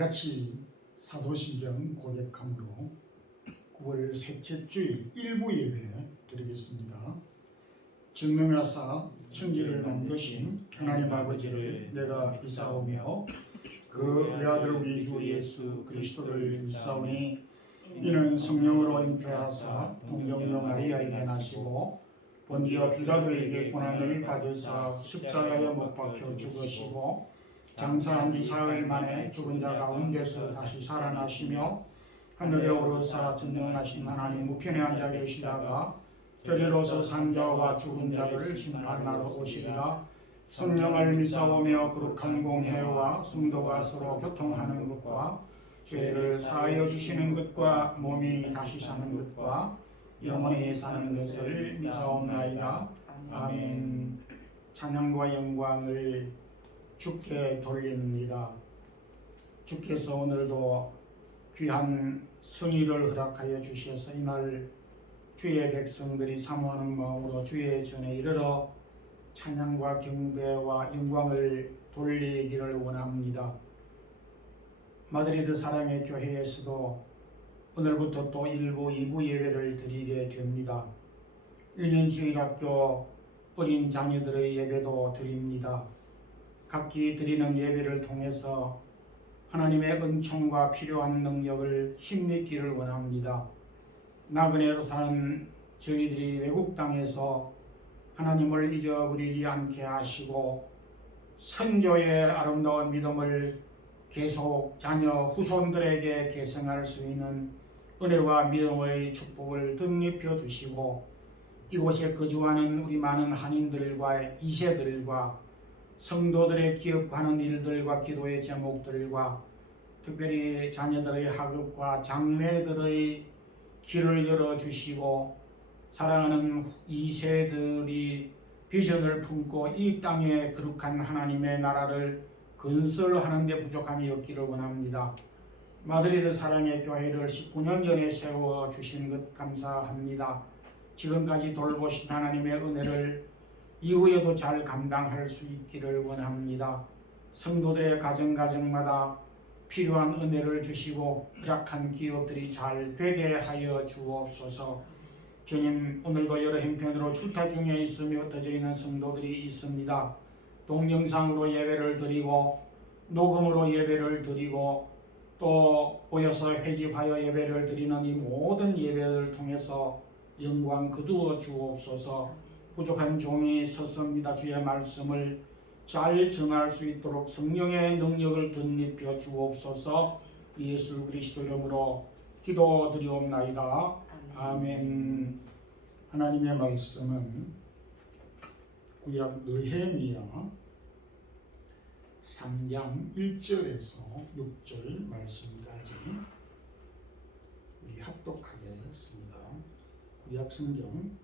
같이 사도신경 고백함으로 9월 셋째 주일 일부 예배 드리겠습니다. 증명하사 천지를 만드신 하나님 아버지를 내가 믿사오며 그 외아들 우리 주 예수 그리스도를 믿사오니 이는 성령으로 잉태하사 동정녀 마리아에게 나시고 본디오 빌라도에게 고난을 받으사 십자가에 못 박혀 죽으시고 장사한 지 사흘 만에 죽은 자 가운데서 다시 살아나시며 하늘에 오르사 전능하신 하나님 우편에 앉아 계시다가 저리로서 산자와 죽은 자를 심판하러 오시리라. 성령을 믿사오며 거룩한 공회와 성도가 서로 교통하는 것과 죄를 사하여 주시는 것과 몸이 다시 사는 것과 영원히 사는 것을 믿사옵나이다. 아멘. 찬양과 영광을 주께 돌립니다. 주께서 오늘도 귀한 성의를 허락하여 주셔서 이날 주의 백성들이 사모하는 마음으로 주의 전에 이르러 찬양과 경배와 영광을 돌리기를 원합니다. 마드리드 사랑의 교회에서도 오늘부터 또 1부, 2부 예배를 드리게 됩니다. 유년주일학교 어린 자녀들의 예배도 드립니다. 각기 드리는 예배를 통해서 하나님의 은총과 필요한 능력을 힘입기를 원합니다. 나그네로 사는 저희들이 외국 땅에서 하나님을 잊어버리지 않게 하시고 선조의 아름다운 믿음을 계속 자녀 후손들에게 계승할 수 있는 은혜와 믿음의 축복을 덧입혀 주시고 이곳에 거주하는 우리 많은 한인들과 2세들과 성도들의 기억하는 일들과 기도의 제목들과 특별히 자녀들의 학업과 장래들의 길을 열어주시고 사랑하는 2세들이 비전을 품고 이 땅에 거룩한 하나님의 나라를 건설하는 데 부족함이 없기를 원합니다. 마드리드 사랑의 교회를 19년 전에 세워주신 것 감사합니다. 지금까지 돌보신 하나님의 은혜를 이후에도 잘 감당할 수 있기를 원합니다. 성도들의 가정마다 필요한 은혜를 주시고 허락한 기업들이 잘 되게 하여 주옵소서. 주님, 오늘도 여러 형편으로 출타 중에 있으며 흩어져 있는 성도들이 있습니다. 동영상으로 예배를 드리고 녹음으로 예배를 드리고 또 모여서 회집하여 예배를 드리는 이 모든 예배를 통해서 영광 거두어 주옵소서. 부족한 종이 섰습니다. 주의 말씀을 잘 전할 수 있도록 성령의 능력을 덧입혀 주옵소서. 예수 그리스도 이름으로 기도드리옵나이다. 아멘. 하나님의 말씀은 구약 느헤미야 3장 1절에서 6절 말씀까지 우리 합독하겠습니다. 구약 성경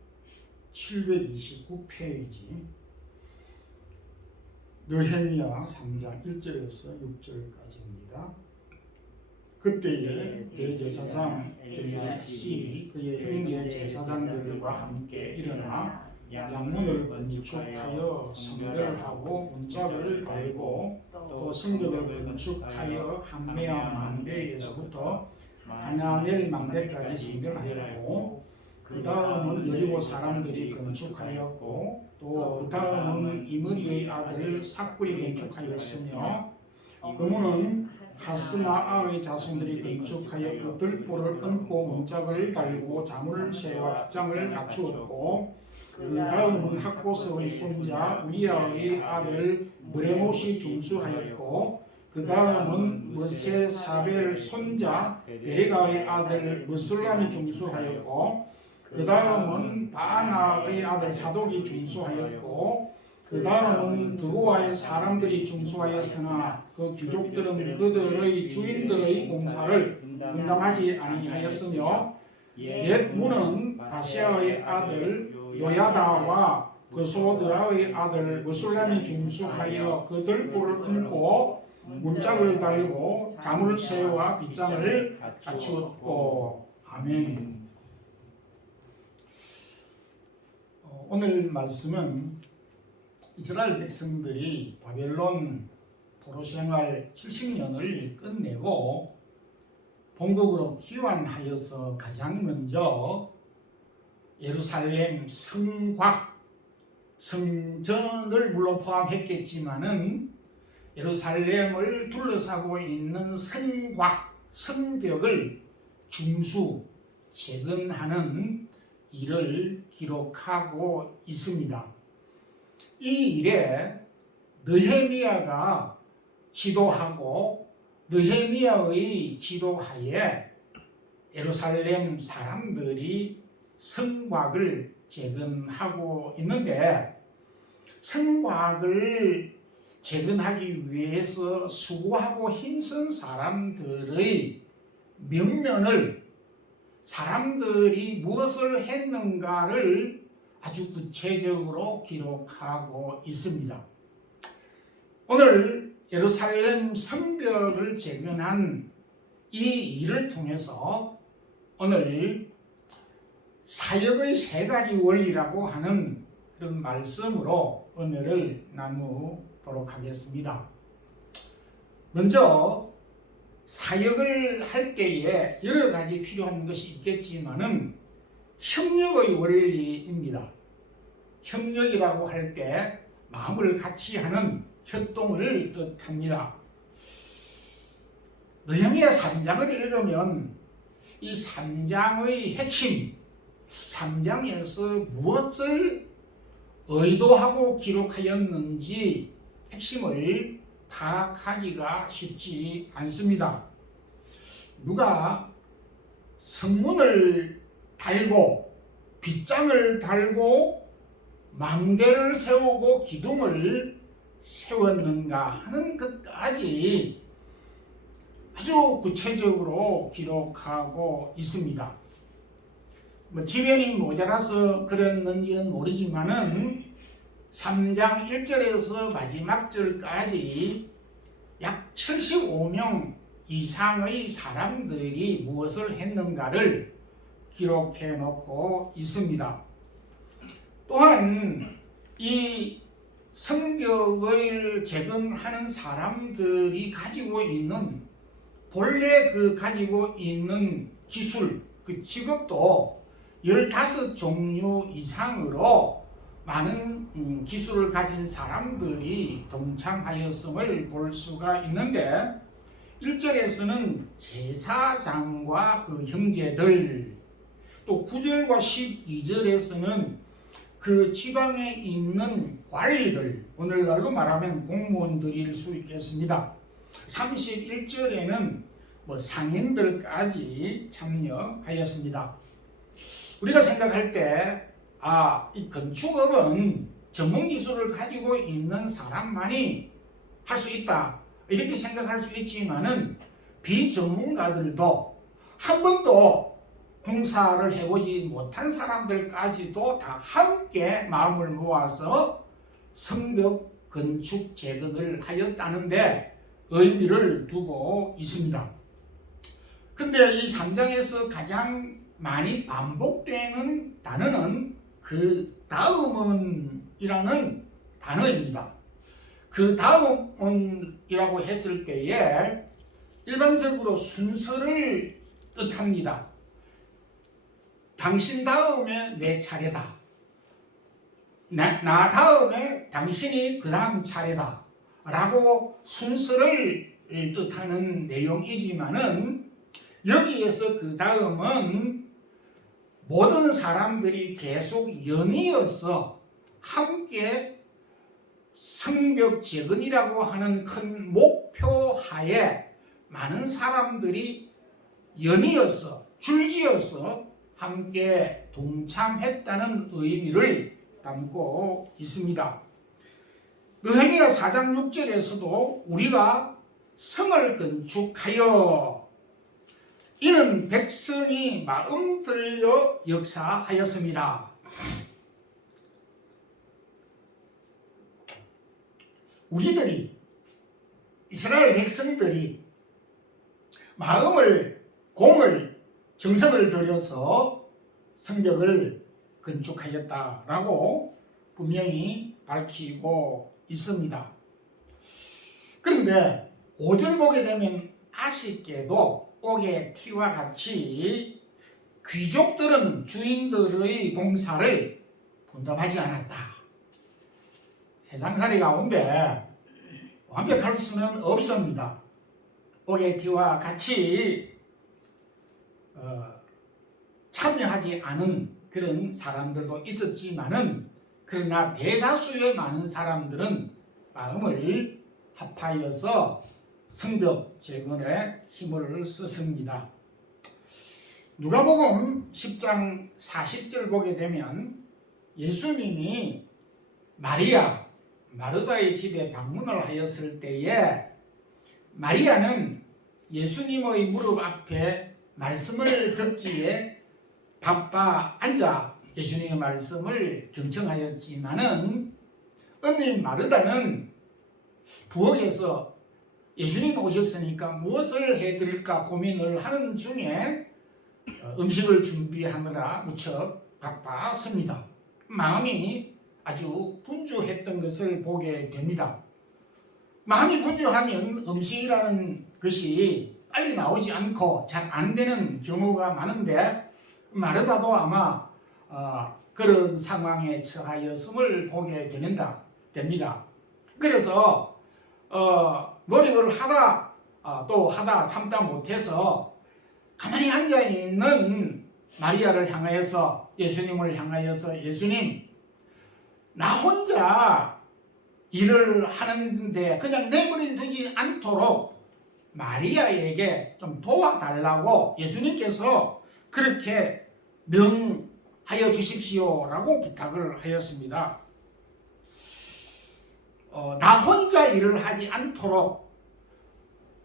729페이지 느헤미야 3장 1절에서 6절까지입니다. 그때에 대제사장 엘리야십이 그의 형제 제사장들과 함께 일어나 양문을 건축하여 성벽하고 문짝을 달고 또 성벽을 건축하여 함메아 망대에서부터 하나넬 망대까지 성결하였고 그 다음은 여리고 사람들이 건축하였고 또 그 다음은 이므리의 아들 삭불이 건축하였으며 그 문은 하스나아의 자손들이 건축하여 그 들보를 얹고 문짝을 달고 자물쇠와 빗장을 갖추었고 그 다음은 학보스의 손자 우리아의 아들 무레못이 중수하였고 그 다음은 머세사벨 손자 베레가의 아들 무술람이 중수하였고 그 다음은 바나의 아들 사독이 중수하였고 그 다음은 드고아의 사람들이 중수하였으나 그 귀족들은 그들의 주인들의 공사를 분담하지 아니하였으며 옛 문은 바시아의 아들 요야다와 그소드아의 아들 무술람이 중수하여 그 들보를 얹고 문짝을 달고 자물쇠와 빗장을 갖추었고. 아멘. 오늘 말씀은 이스라엘 백성들이 바벨론 포로생활 70년을 끝내고 본국으로 귀환하여서 가장 먼저 예루살렘 성곽, 성전을 물론 포함했겠지만은 예루살렘을 둘러싸고 있는 성곽, 성벽을 중수, 재건하는 일을 기록하고 있습니다. 이 일에 느헤미야가 지도하고 느헤미야의 지도하에 예루살렘 사람들이 성곽을 재건하고 있는데, 성곽을 재건하기 위해서 수고하고 힘쓴 사람들의 명면을, 사람들이 무엇을 했는가를 아주 구체적으로 기록하고 있습니다. 오늘 예루살렘 성벽을 재건한 이 일을 통해서 오늘 사역의 세 가지 원리라고 하는 그런 말씀으로 은혜를 나누도록 하겠습니다. 먼저 사역을 할 때에 여러 가지 필요한 것이 있겠지만은 협력의 원리입니다. 협력이라고 할 때 마음을 같이 하는 협동을 뜻합니다. 느헤미야 3장을 읽으면 이 3장의 핵심, 3장에서 무엇을 의도하고 기록하였는지 핵심을 파악하기가 쉽지 않습니다. 누가 성문을 달고 빗장을 달고 망대를 세우고 기둥을 세웠는가 하는 것까지 아주 구체적으로 기록하고 있습니다. 지면이 모자라서 그랬는지는 모르지만은 3장 1절에서 마지막 절까지 약 75명 이상의 사람들이 무엇을 했는가를 기록해 놓고 있습니다. 또한 이 성벽을 재건하는 사람들이 가지고 있는 본래 가지고 있는 기술, 그 직업도 15종류 이상으로 많은 기술을 가진 사람들이 동참하였음을 볼 수가 있는데, 1절에서는 제사장과 그 형제들, 또 9절과 12절에서는 그 지방에 있는 관리들, 오늘날로 말하면 공무원들일 수 있겠습니다. 31절에는 상인들까지 참여하였습니다. 우리가 생각할 때 이 건축업은 전문 기술을 가지고 있는 사람만이 할 수 있다, 이렇게 생각할 수 있지만은 비전문가들도 한 번도 공사를 해보지 못한 사람들까지도 다 함께 마음을 모아서 성벽 건축 재건을 하였다는데 의미를 두고 있습니다. 근데 이 3장에서 가장 많이 반복되는 단어는 그 다음은이라는 단어입니다. 그 다음은이라고 했을 때에 일반적으로 순서를 뜻합니다. 당신 다음에 내 차례다. 나 다음에 당신이 그 다음 차례다. 라고 순서를 뜻하는 내용이지만은 여기에서 그 다음은 모든 사람들이 계속 연이어서 함께 성벽 재건이라고 하는 큰 목표 하에 많은 사람들이 연이어서 줄지어서 함께 동참했다는 의미를 담고 있습니다. 느헤미야 4장 6절에서도 우리가 성을 건축하여 이는 백성이 마음 들여 역사하였습니다. 우리들이, 이스라엘 백성들이 마음을, 공을, 정성을 들여서 성벽을 건축하였다라고 분명히 밝히고 있습니다. 그런데 5절 보게 되면 아쉽게도 옥의 티와 같이 귀족들은 주인들의 공사를 분담하지 않았다. 세상살이 가운데 완벽할 수는 없습니다. 옥의 티와 같이 참여하지 않은 그런 사람들도 있었지만은, 그러나 대다수의 많은 사람들은 마음을 합하여서 성벽 재건에 힘을 썼습니다. 누가복음 10장 40절 보게 되면 예수님이 마리아, 마르다의 집에 방문을 하였을 때에 마리아는 예수님의 무릎 앞에 말씀을 듣기에 바빠 앉아 예수님의 말씀을 경청하였지만은, 언니 마르다는 부엌에서 예수님 오셨으니까 무엇을 해드릴까 고민을 하는 중에 음식을 준비하느라 무척 바빴습니다. 마음이 아주 분주했던 것을 보게 됩니다. 마음이 분주하면 음식이라는 것이 빨리 나오지 않고 잘 안 되는 경우가 많은데, 마르다도 아마 그런 상황에 처하였음을 보게 됩니다. 그래서 노력을 하다 또 하다 참다 못해서 가만히 앉아있는 마리아를 향하여서, 예수님을 향하여서, 예수님, 나 혼자 일을 하는데 그냥 내버려 두지 않도록 마리아에게 좀 도와달라고 예수님께서 그렇게 명하여 주십시오라고 부탁을 하였습니다. 나 혼자 일을 하지 않도록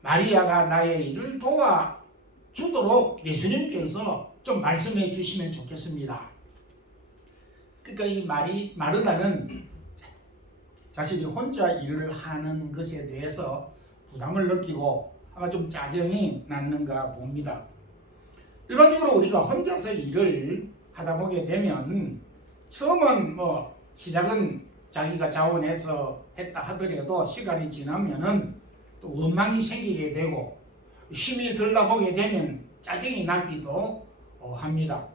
마리아가 나의 일을 도와주도록 예수님께서 좀 말씀해 주시면 좋겠습니다. 그러니까 이 마르다는 자신이 혼자 일을 하는 것에 대해서 부담을 느끼고 아마 좀 짜증이 났는가 봅니다. 일반적으로 우리가 혼자서 일을 하다 보게 되면 처음은 시작은 자기가 자원해서 했다 하더라도 시간이 지나면은 또 원망이 생기게 되고 힘이 들다 보게 되면 짜증이 나기도 합니다.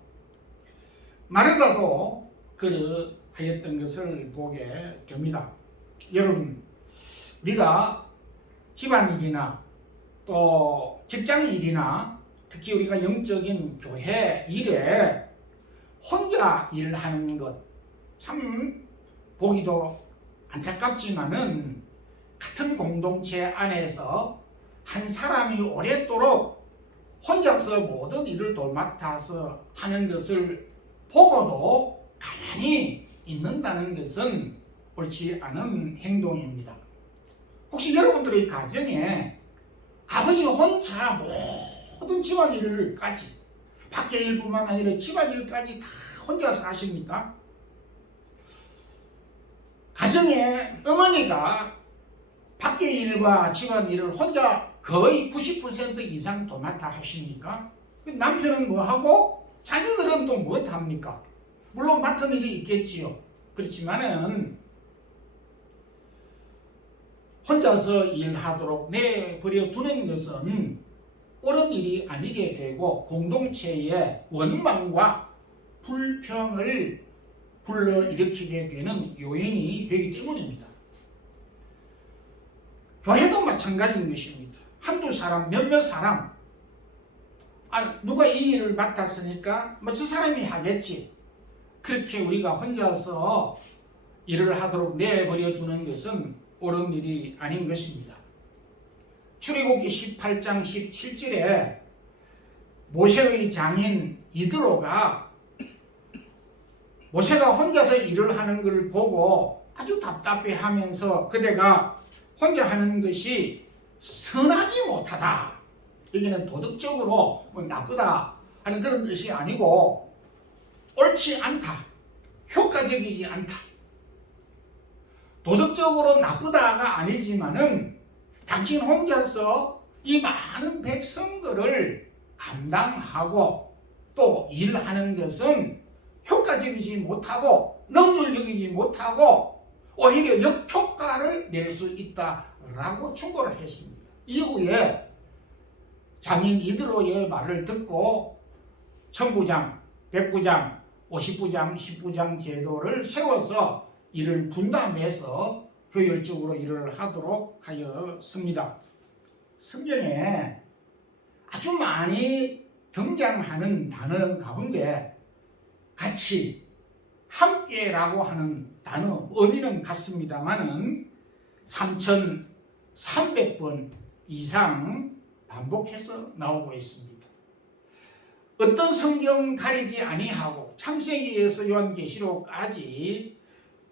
마르다도 그러하였던 것을 보게 됩니다. 여러분, 우리가 집안일이나 또 직장일이나 특히 우리가 영적인 교회 일에 혼자 일하는 것 참 보기도 안타깝지만은, 같은 공동체 안에서 한 사람이 오랫도록 혼자서 모든 일을 도맡아서 하는 것을 보고도 가만히 있는다는 것은 옳지 않은 행동입니다. 혹시 여러분들의 가정에 아버지 혼자 모든 집안일까지, 밖에 일뿐만 아니라 집안일까지 다 혼자서 하십니까? 가정에 어머니가 밖에 일과 집안일을 혼자 거의 90% 이상 도맡아 하십니까? 남편은 뭐하고 자녀들은 또 무엇합니까? 물론 맡은 일이 있겠지요. 그렇지만은 혼자서 일하도록 내버려 두는 것은 옳은 일이 아니게 되고 공동체의 원망과 불평을 불러일으키게 되는 요인이 되기 때문입니다. 교회도 마찬가지인 것입니다. 한두 사람, 몇몇 사람, 누가 이 일을 맡았으니까 저 사람이 하겠지, 그렇게 우리가 혼자서 일을 하도록 내버려 두는 것은 옳은 일이 아닌 것입니다. 출애굽기 18장 17절에 모세의 장인 이드로가 모세가 혼자서 일을 하는 것을 보고 아주 답답해하면서 그대가 혼자 하는 것이 선하지 못하다, 여기는 도덕적으로 나쁘다 하는 그런 뜻이 아니고 옳지 않다, 효과적이지 않다, 도덕적으로 나쁘다가 아니지만은 당신 혼자서 이 많은 백성들을 감당하고 또 일하는 것은 효과적이지 못하고 능률적이지 못하고 오히려 역효과를 낼 수 있다 라고 충고를 했습니다. 이후에 장인 이드로의 말을 듣고 천부장, 백부장, 50부장, 10부장 제도를 세워서 이를 분담해서 효율적으로 일을 하도록 하였습니다. 성경에 아주 많이 등장하는 단어 가운데 같이, 함께라고 하는 단어 의미는 같습니다만은 3,300번 이상 반복해서 나오고 있습니다. 어떤 성경 가리지 아니하고 창세기에서 요한계시록까지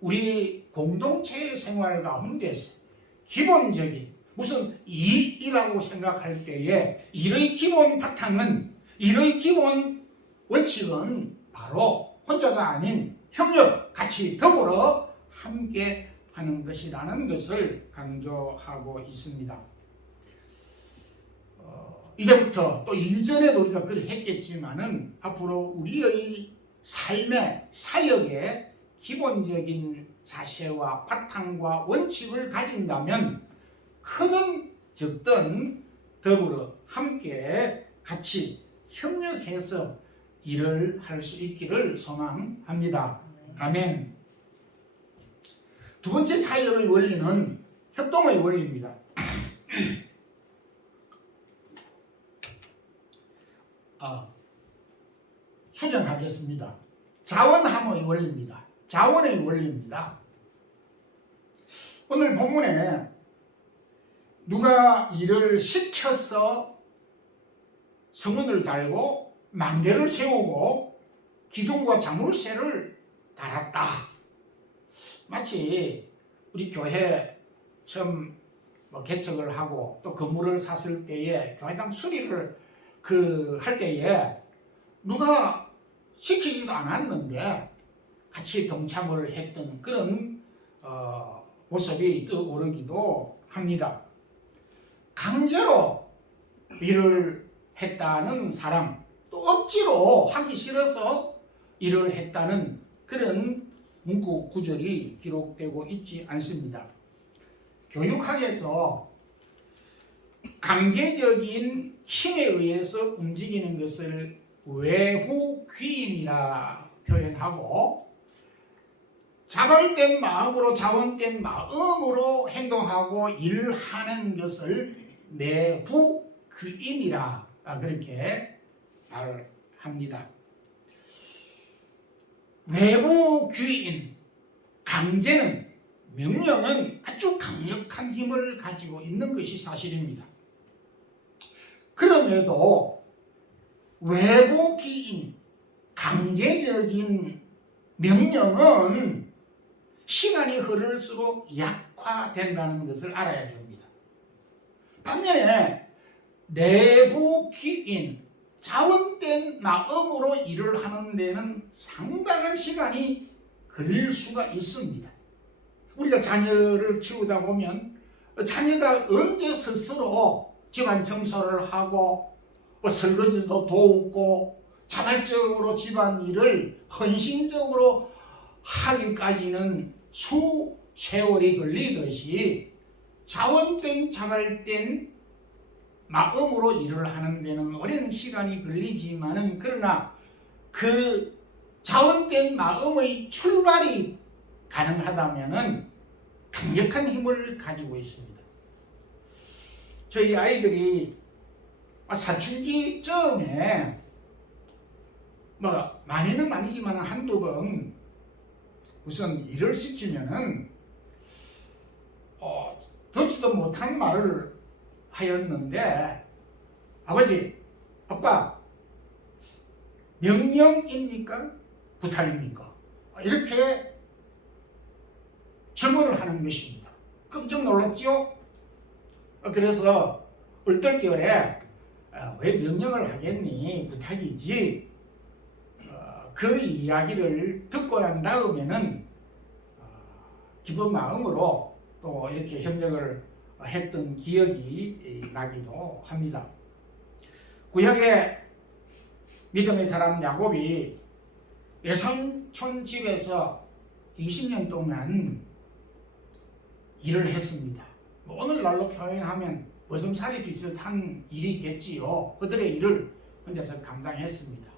우리 공동체 생활 가운데서 기본적인 무슨 이익이라고 생각할 때에 일의 기본 바탕은, 일의 기본 원칙은 바로 혼자가 아닌 협력, 같이 더불어 함께 하는 것이라는 것을 강조하고 있습니다. 이제부터 또 이전에도 우리가 그렇게 했겠지만은 앞으로 우리의 삶의 사역의 기본적인 자세와 바탕과 원칙을 가진다면 크든 적든 더불어 함께 같이 협력해서 일을 할 수 있기를 소망합니다. 아멘. 두 번째 사역의 원리는 협동의 원리입니다. 수정하겠습니다. 자원함의 원리입니다. 자원의 원리입니다. 오늘 본문에 누가 일을 시켜서 성문을 달고 망대를 세우고 기둥과 자물쇠를 달았다. 마치 우리 교회 처음 개척을 하고 또 건물을 샀을 때에 교회당 수리를 할 때에 누가 시키지도 않았는데 같이 동참을 했던 그런 모습이 떠오르기도 합니다. 강제로 일을 했다는 사람, 또 억지로 하기 싫어서 일을 했다는 그런 문구 구절이 기록되고 있지 않습니다. 교육학에서 강제적인 힘에 의해서 움직이는 것을 외부 귀인이라 표현하고, 자발된 마음으로, 자원된 마음으로 행동하고 일하는 것을 내부 귀인이라 그렇게 말합니다. 외부 귀인, 강제는, 명령은 아주 강력한 힘을 가지고 있는 것이 사실입니다. 그럼에도 외부 귀인, 강제적인 명령은 시간이 흐를수록 약화된다는 것을 알아야 됩니다. 반면에 내부 귀인, 자원된 마음으로 일을 하는 데는 상당한 시간이 걸릴 수가 있습니다. 우리가 자녀를 키우다 보면 자녀가 언제 스스로 집안 청소를 하고 설거지도 돕고 자발적으로 집안일을 헌신적으로 하기까지는 수세월이 걸리듯이 자원된 자발된 마음으로 일을 하는 데는 오랜 시간이 걸리지만은, 그러나 그 자원된 마음의 출발이 가능하다면은 강력한 힘을 가지고 있습니다. 저희 아이들이 사춘기 쯤에 많이는 아니지만 한두 번 우선 일을 시키면은 듣지도 못한 말을 하였는데, 아버지, 아빠, 명령입니까? 부탁입니까? 이렇게 질문을 하는 것입니다. 깜짝 놀랐죠? 그래서 얼떨결에 왜 명령을 하겠니? 부탁이지. 그 이야기를 듣고 난 다음에는 기쁜 마음으로 또 이렇게 협력을 했던 기억이 나기도 합니다. 구약의 믿음의 사람 야곱이 외삼촌 집에서 20년 동안 일을 했습니다. 뭐 오늘날로 표현하면 머슴살이 비슷한 일이겠지요. 그들의 일을 혼자서 감당했습니다.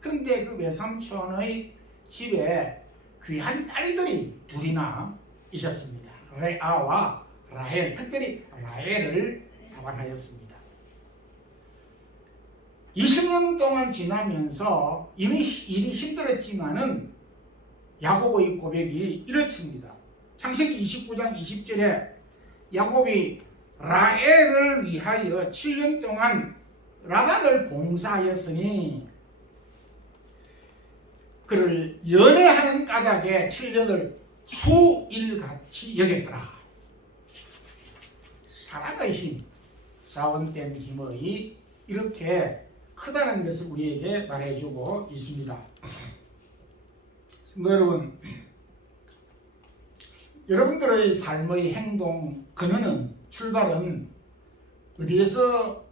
그런데 그 외삼촌의 집에 귀한 딸들이 둘이나 있었습니다. 레아와 라헬, 특별히 라헬을 사랑하였습니다. 20년 동안 지나면서 이미 일이 힘들었지만은 야곱의 고백이 이렇습니다. 창세기 29장 20절에 야곱이 라헬을 위하여 7년 동안 라반을 봉사하였으니 그를 연애하는 까닭에 7년을 수일같이 여겼더라. 사랑의 힘, 자원된 힘의 이렇게 크다는 것을 우리에게 말해주고 있습니다. 여러분, 여러분들의 삶의 행동 근원은, 출발은 어디에서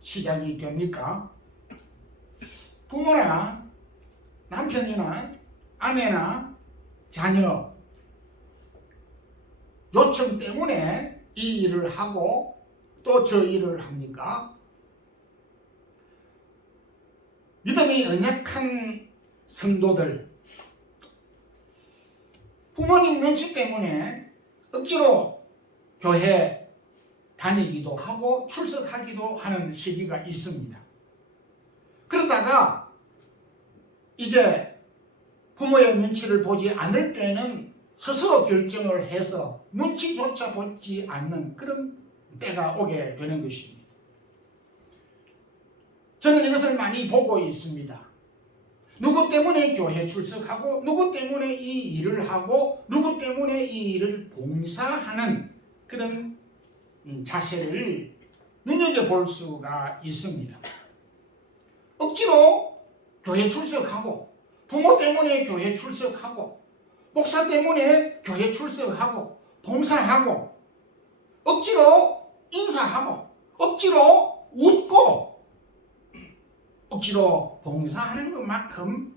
시작이 됩니까? 부모나 남편이나 아내나 자녀 요청 때문에 이 일을 하고 또 저 일을 합니까? 믿음이 연약한 성도들, 부모님 눈치 때문에 억지로 교회 다니기도 하고 출석하기도 하는 시기가 있습니다. 그러다가 이제 부모의 눈치를 보지 않을 때는 스스로 결정을 해서 눈치조차 보지 않는 그런 때가 오게 되는 것입니다. 저는 이것을 많이 보고 있습니다. 누구 때문에 교회 출석하고 누구 때문에 이 일을 하고 누구 때문에 이 일을 봉사하는 그런 자세를 눈여겨볼 수가 있습니다. 억지로 교회 출석하고 부모 때문에 교회 출석하고 목사 때문에 교회 출석하고 봉사하고 억지로 인사하고 억지로 웃고 억지로 봉사하는 것만큼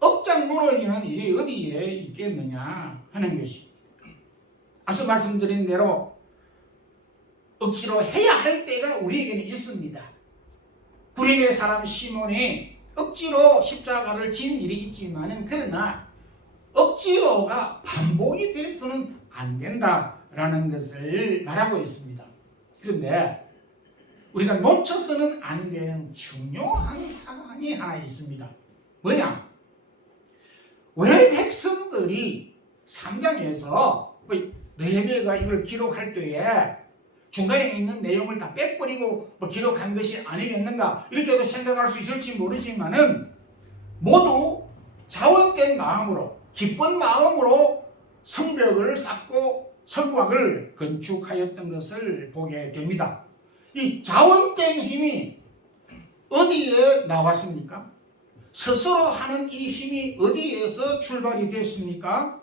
억장 무너지는 일이 어디에 있겠느냐 하는 것입니다. 앞서 말씀드린 대로 억지로 해야 할 때가 우리에게는 있습니다. 구레네 사람 시몬이 억지로 십자가를 진 일이 있지만은 그러나 억지로가 반복이 돼서는 안 된다라는 것을 말하고 있습니다. 그런데 우리가 놓쳐서는 안 되는 중요한 사항이 하나 있습니다. 뭐냐? 왜 백성들이 3장에서 느헤미야가 이걸 기록할 때에 중간에 있는 내용을 다 빼버리고 기록한 것이 아니겠는가 이렇게도 생각할 수 있을지 모르지만은 모두 자원된 마음으로 기쁜 마음으로 성벽을 쌓고 성곽을 건축하였던 것을 보게 됩니다. 이 자원된 힘이 어디에 나왔습니까? 스스로 하는 이 힘이 어디에서 출발이 됐습니까?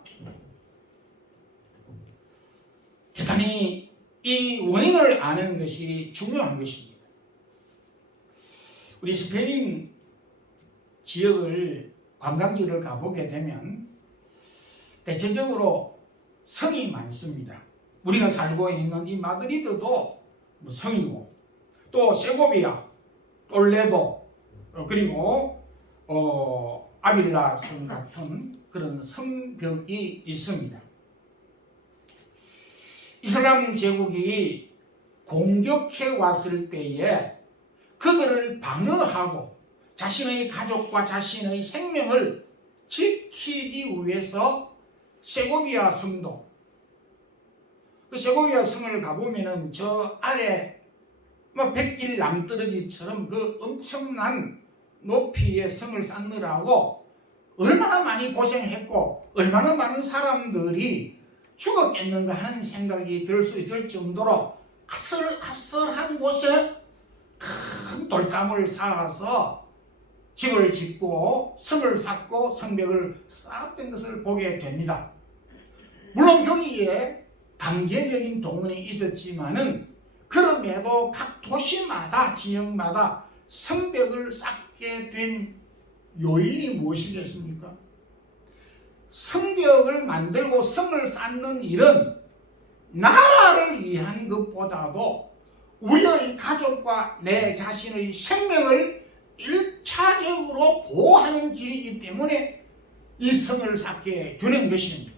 대단히 이 원인을 아는 것이 중요한 것입니다. 우리 스페인 지역을 관광지를 가보게 되면 대체적으로 성이 많습니다. 우리가 살고 있는 이 마드리드도 성이고 또 세고비아, 톨레도 그리고 아빌라 성 같은 그런 성벽이 있습니다. 이슬람 제국이 공격해 왔을 때에 그들을 방어하고 자신의 가족과 자신의 생명을 지키기 위해서 세고비아 성도, 그 세고비아 성을 가보면은 저 아래 백길 낭떠러지처럼 그 엄청난 높이의 성을 쌓느라고 얼마나 많이 고생했고 얼마나 많은 사람들이 죽었겠는가 하는 생각이 들 수 있을 정도로 아슬아슬한 곳에 큰 돌담을 쌓아서 집을 짓고 성을 쌓고 성벽을 쌓았던 것을 보게 됩니다. 물론 거기에 강제적인 동원이 있었지만은 그럼에도 각 도시마다 지역마다 성벽을 쌓게 된 요인이 무엇이겠습니까? 성벽을 만들고 성을 쌓는 일은 나라를 위한 것보다도 우리의 가족과 내 자신의 생명을 1차적으로 보호하는 길이기 때문에 이 성을 쌓게 되는 것입니다.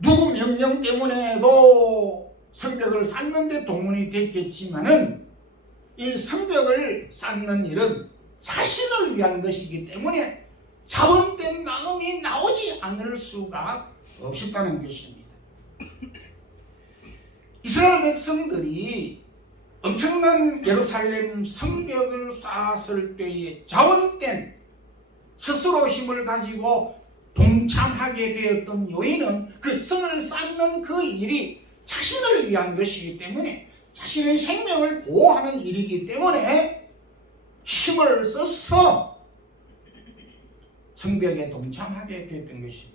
누구 명령 때문에도 성벽을 쌓는 데 동원이 됐겠지만은 이 성벽을 쌓는 일은 자신을 위한 것이기 때문에 자원된 마음이 나오지 않을 수가 없었다는 것입니다. 이스라엘 백성들이 엄청난 예루살렘 성벽을 쌓았을 때에 자원된 스스로 힘을 가지고 동참하게 되었던 요인은 그 성을 쌓는 그 일이 자신을 위한 것이기 때문에 자신의 생명을 보호하는 일이기 때문에 힘을 써서 성벽에 동참하게 되었던 것입니다.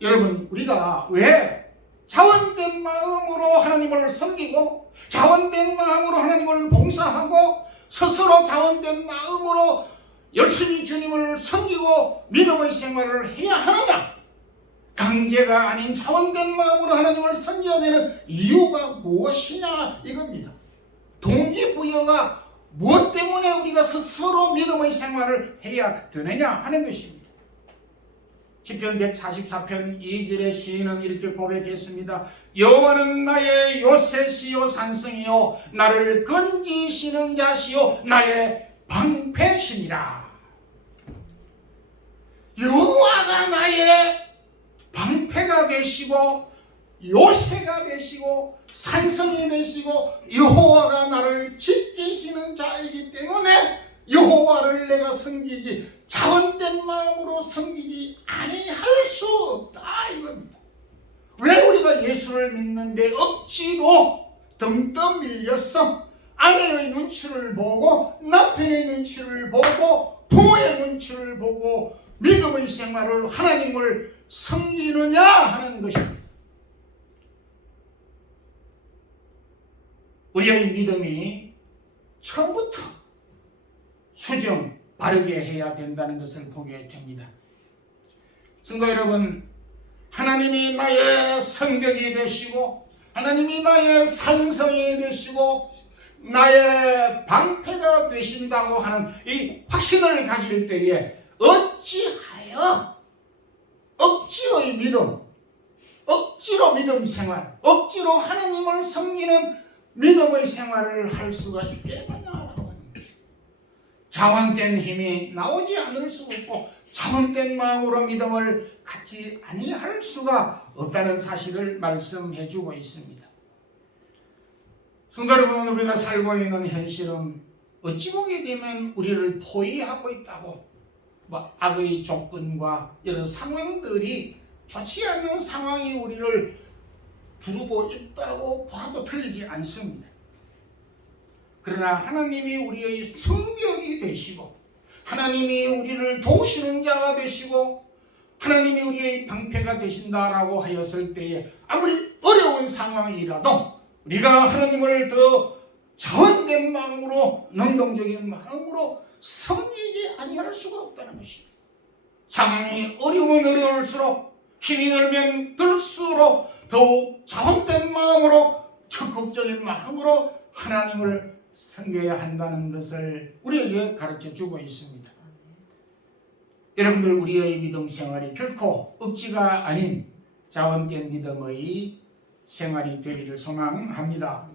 여러분, 우리가 왜 자원된 마음으로 하나님을 섬기고 자원된 마음으로 하나님을 봉사하고 스스로 자원된 마음으로 열심히 주님을 섬기고 믿음의 생활을 해야 하느냐? 강제가 아닌 자원된 마음으로 하나님을 섬겨야 되는 이유가 무엇이냐 이겁니다. 동기부여가 무엇 때문에 우리가 스스로 믿음의 생활을 해야 되느냐 하는 것입니다. 시편 144편 2절의 시인은 이렇게 고백했습니다. 여호와는 나의 요새시요 산성이요 나를 건지시는 자시요 나의 방패시니라. 여호와가 나의 방패가 되시고 요새가 되시고 산성이 되시고 여호와가 나를 지키시는 자이기 때문에 여호와를 내가 섬기지 자원된 마음으로 섬기지 아니할 수 없다 이겁니다. 왜 우리가 예수를 믿는데 억지로 덤덤 밀려서 아내의 눈치를 보고 남편의 눈치를 보고 부모의 눈치를 보고 믿음의 생활을 하나님을 섬기느냐 하는 것입니다. 우리의 믿음이 처음부터 수정 바르게 해야 된다는 것을 보게 됩니다. 성도 여러분, 하나님이 나의 성벽이 되시고 하나님이 나의 산성이 되시고 나의 방패가 되신다고 하는 이 확신을 가질 때에 어찌하여 억지로의 믿음, 억지로 믿음 생활, 억지로 하나님을 섬기는 믿음의 생활을 할 수가 있겠느냐라고 하는 것입니다. 자원된 힘이 나오지 않을 수 없고 자원된 마음으로 믿음을 갖지 아니할 수가 없다는 사실을 말씀해 주고 있습니다. 성도 여러분, 우리가 살고 있는 현실은 어찌 보게 되면 우리를 포위하고 있다고 악의 조건과 여러 상황들이 좋지 않은 상황이 우리를 두르고 있다고 봐도 틀리지 않습니다. 그러나 하나님이 우리의 성벽이 되시고 하나님이 우리를 도우시는 자가 되시고 하나님이 우리의 방패가 되신다라고 하였을 때에 아무리 어려운 상황이라도 우리가 하나님을 더 자원된 마음으로 능동적인 마음으로 섬기지 아니할 수가 없다는 것입니다. 상황이 어려우면 어려울수록 힘이 들면 들수록 더욱 자원된 마음으로 적극적인 마음으로 하나님을 섬겨야 한다는 것을 우리에게 가르쳐 주고 있습니다. 여러분들, 우리의 믿음 생활이 결코 억지가 아닌 자원된 믿음의 생활이 되기를 소망합니다.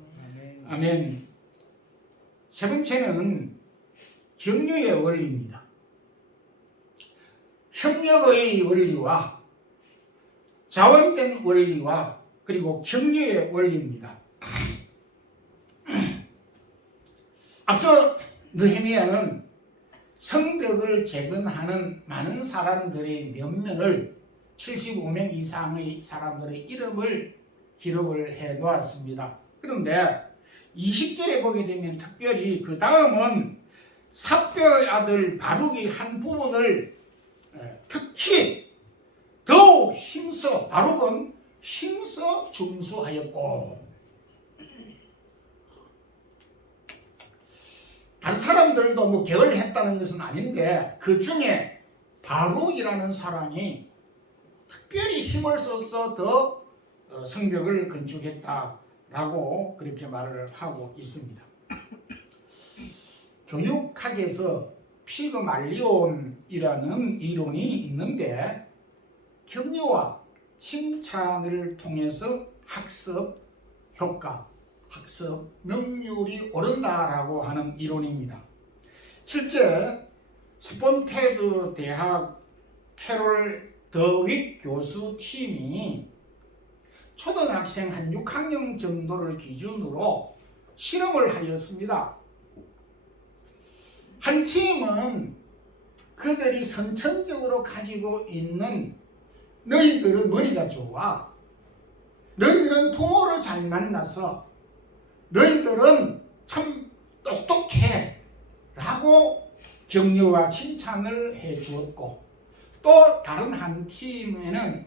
아멘. 세 번째는 격려의 원리입니다. 협력의 원리와 자원된 원리와 그리고 격려의 원리입니다. 앞서 느헤미야는 성벽을 재건하는 많은 사람들의 면면을 75명 이상의 사람들의 이름을 기록을 해 놓았습니다. 그런데 20절에 보게 되면 특별히 그 다음은 삽뼈의 아들 바룩이 한 부분을 특히 더욱 힘써, 바룩은 힘써 중수하였고, 다른 사람들도 게을했다는 것은 아닌데 그 중에 바룩이라는 사람이 특별히 힘을 써서 더 성벽을 건축했다라고 그렇게 말을 하고 있습니다. 교육학에서 피그말리온이라는 이론이 있는데 격려와 칭찬을 통해서 학습 효과, 학습 능률이 오른다라고 하는 이론입니다. 실제 스폰테드 대학 캐롤 더윅 교수 팀이 초등학생 한 6학년 정도를 기준으로 실험을 하였습니다. 한 팀은 그들이 선천적으로 가지고 있는 너희들은 머리가 좋아, 너희들은 부모를 잘 만나서 너희들은 참 똑똑해 라고 격려와 칭찬을 해 주었고, 또 다른 한 팀에는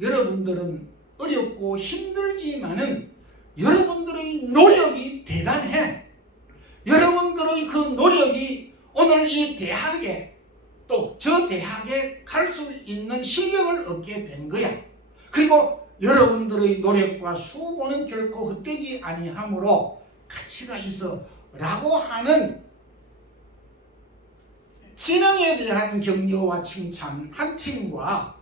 여러분들은 어렵고 힘들지만은 여러분들의 노력이 대단해, 여러분들의 그 노력이 오늘 이 대학에 또 저 대학에 갈 수 있는 실력을 얻게 된 거야. 그리고 여러분들의 노력과 수고는 결코 헛되지 아니하므로 가치가 있어 라고 하는 지능에 대한 격려와 칭찬 한 팀과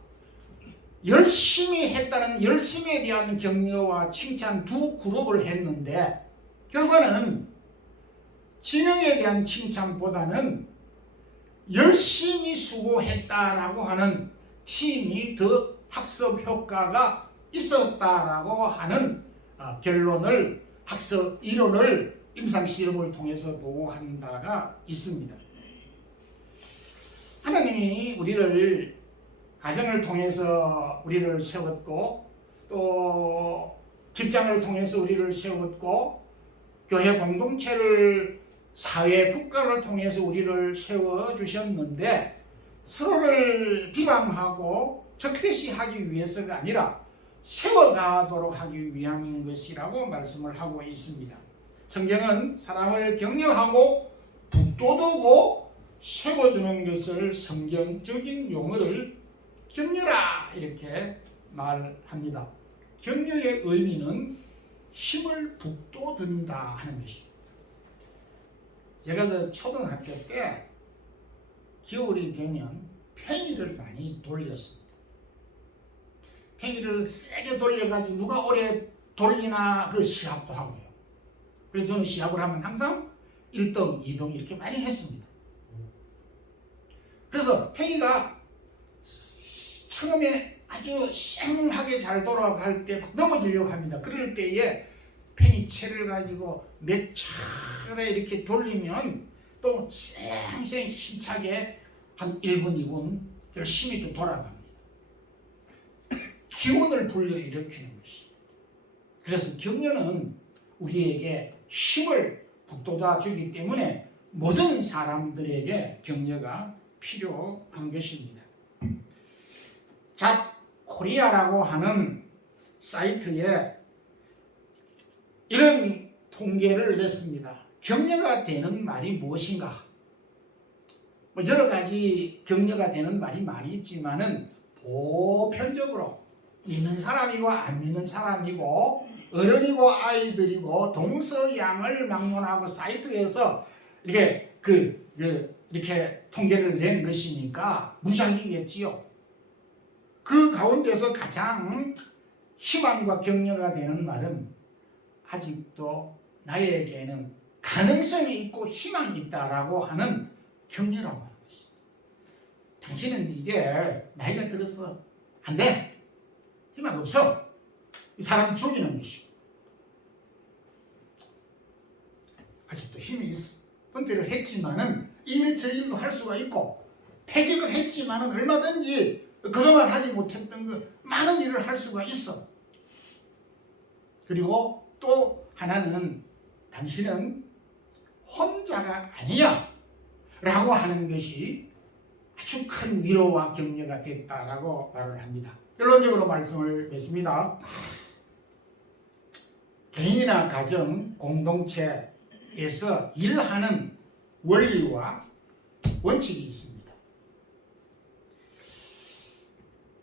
열심히 했다는 열심에 대한 격려와 칭찬 두 그룹을 했는데, 결과는 지능에 대한 칭찬보다는 열심히 수고했다라고 하는 팀이 더 학습 효과가 있었다라고 하는 결론을, 학습 이론을 임상실험을 통해서 보고한 바가 있습니다. 하나님이 우리를 가정을 통해서 우리를 세웠고, 또 직장을 통해서 우리를 세웠고, 교회 공동체를, 사회 국가를 통해서 우리를 세워주셨는데 서로를 비방하고 적대시하기 위해서가 아니라 세워가도록 하기 위함인 것이라고 말씀을 하고 있습니다. 성경은 사람을 격려하고 북돋우고 세워주는 것을 성경적인 용어를 격려라 이렇게 말합니다. 격려의 의미는 힘을 북돋운다 하는 것입니다. 제가 그 초등학교 때 겨울이 되면 팽이를 많이 돌렸습니다. 팽이를 세게 돌려가지고 누가 오래 돌리나 그 시합도 하고요. 그래서 저는 시합을 하면 항상 1등, 2등 이렇게 많이 했습니다. 그래서 팽이가 처음에 아주 쌩하게 잘 돌아갈 때 넘어지려고 합니다. 그럴 때에 팽이채를 가지고 몇 차례 이렇게 돌리면 또 쌩쌩 힘차게 한 1분, 2분 열심히 또 돌아갑니다. 기운을 불러일으키는 것이. 그래서 격려는 우리에게 힘을 북돋아 주기 때문에 모든 사람들에게 격려가 필요한 것입니다. 잡코리아라고 하는 사이트에 이런 통계를 냈습니다. 격려가 되는 말이 무엇인가? 여러 가지 격려가 되는 말이 많이 있지만은 보편적으로 믿는 사람이고 안 믿는 사람이고 어른이고 아이들이고 동서양을 막론하고 사이트에서 이렇게 이렇게 통계를 낸 것이니까 무작위겠지요. 그 가운데서 가장 희망과 격려가 되는 말은 아직도 나에게는 가능성이 있고 희망이 있다라고 하는 격려라고 하는 것입니다. 당신은 이제 나이가 들어서 안 돼. 희망 없어. 이 사람 죽이는 것이고. 아직도 힘이 있어. 은퇴를 했지만은 이 일 저 일도 할 수가 있고, 퇴직을 했지만은 얼마든지 그동안 하지 못했던 그 많은 일을 할 수가 있어. 그리고 또 하나는 당신은 혼자가 아니야 라고 하는 것이 아주 큰 위로와 격려가 됐다라고 말을 합니다. 결론적으로 말씀을 맺습니다. 개인이나 가정, 공동체에서 일하는 원리와 원칙이 있습니다.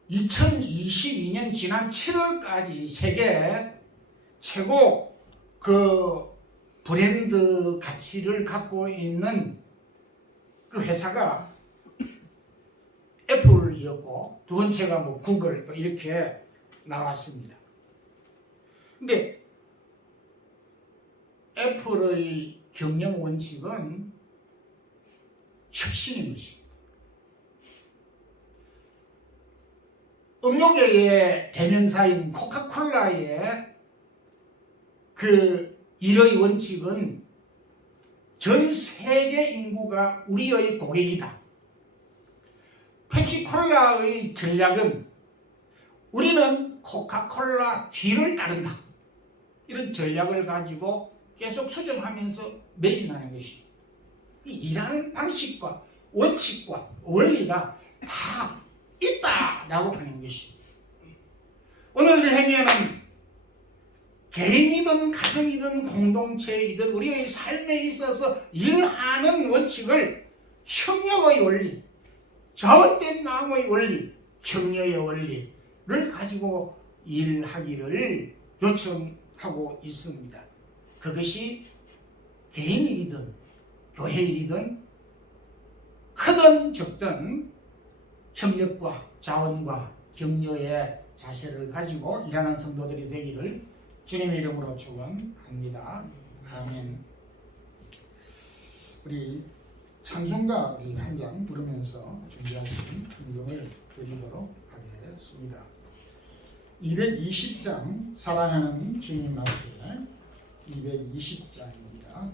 2022년 지난 7월까지 세계 최고 그 브랜드 가치를 갖고 있는 그 회사가 애플이었고 두 번째가 뭐 구글 뭐 이렇게 나왔습니다. 근데 애플의 경영 원칙은 혁신인 것입니다. 음료계의 대명사인 코카콜라의 그 일의 원칙은 전 세계 인구가 우리의 고객이다. 펩시콜라의 전략은 우리는 코카콜라 뒤를 따른다. 이런 전략을 가지고 계속 수정하면서 매진하는 것이 일하는 방식과 원칙과 원리가 다 있다라고 하는 것이 오늘 행위에는 개인이든 가정이든 공동체이든 우리의 삶에 있어서 일하는 원칙을 협력의 원리, 자원된 마음의 원리, 격려의 원리를 가지고 일하기를 요청하고 있습니다. 그것이 개인 일이든 교회 일이든 크든 적든 협력과 자원과 격려의 자세를 가지고 일하는 성도들이 되기를 주님의 이름으로 축원합니다. 아멘. 우리 찬송가 한 장 부르면서 준비하신 김경을 드리도록 하겠습니다. 220장 사랑하는 주님 앞에 220장입니다.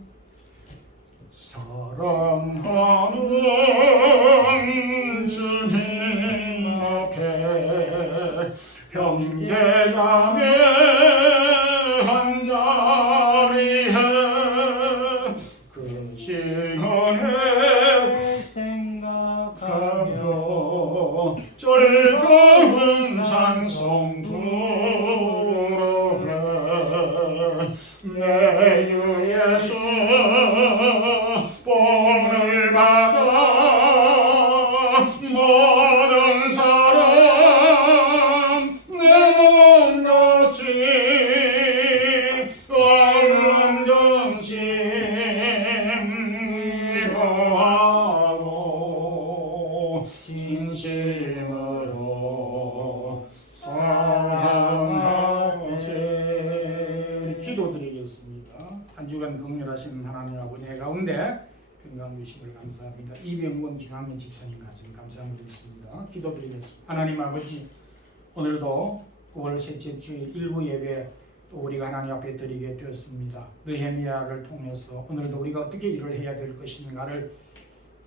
사랑하는 주님 앞에 형제자매 한 자리에 그 시간에 생각하며 즐거운 찬송 부르네 내 주 예수 복을 받아 모든 사람 내 몸같이 얼른 정신으로 하고 진심으로 사랑하세. 기도드리겠습니다. 한 주간 긍휼하신 하나님 아버지 가운데 건강 주시길 감사합니다. 이병원 김학민 집사님 가슴 감사드리겠습니다. 기도드리겠습니다. 하나님 아버지 오늘도 9월 셋째 주일 일부 예배 또 우리가 하나님 앞에 드리게 되었습니다. 느헤미야를 통해서 오늘도 우리가 어떻게 일을 해야 될 것인가를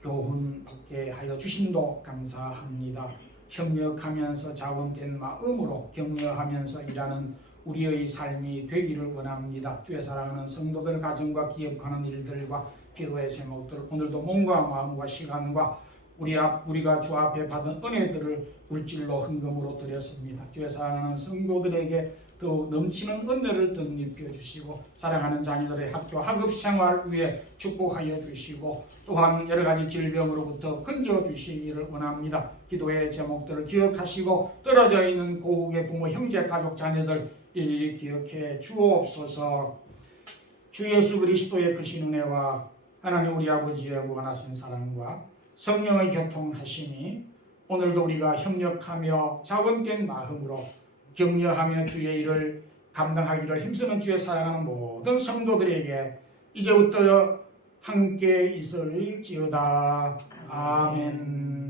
교훈 받게 하여 주심도 감사합니다. 협력하면서 자원된 마음으로 격려하면서 일하는 우리의 삶이 되기를 원합니다. 주의 사랑하는 성도들 가정과 기억하는 일들과 기도의 제목들 오늘도 몸과 마음과 시간과 우리가 주 앞에 받은 은혜들을 물질로 헌금으로 드렸습니다. 주의 사랑하는 성도들에게 또 넘치는 은혜를 덧입혀 주시고 사랑하는 자녀들의 학교 학업 생활 위에 축복하여 주시고 또한 여러 가지 질병으로부터 건져 주시기를 원합니다. 기도의 제목들을 기억하시고 떨어져 있는 고국의 부모 형제 가족 자녀들 일일이 기억해 주옵소서. 주 예수 그리스도의 크신 은혜와 하나님 우리 아버지의 무한하신 사랑과 성령의 교통하심이 오늘도 우리가 협력하며 자원된 마음으로 격려하며 주의 일을 감당하기를 힘쓰는 주의 사랑하는 모든 성도들에게 이제부터 함께 있을지어다. 아멘.